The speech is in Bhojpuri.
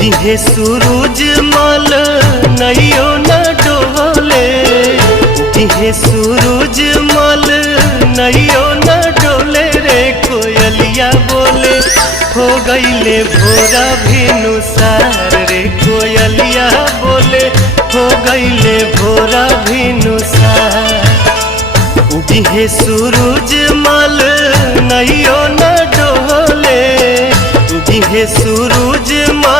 दिहे सूरज मल नैयो न डोले, दिहे सूरज मल नैयो न डोले रे कोयलिया बोले हो गईले भोरा भिनुसार रे कोयलिया बोले हो गईले भोरा भिनुसार। दिहे सूरज मल नैयो न डोले, दिहे सूरज मल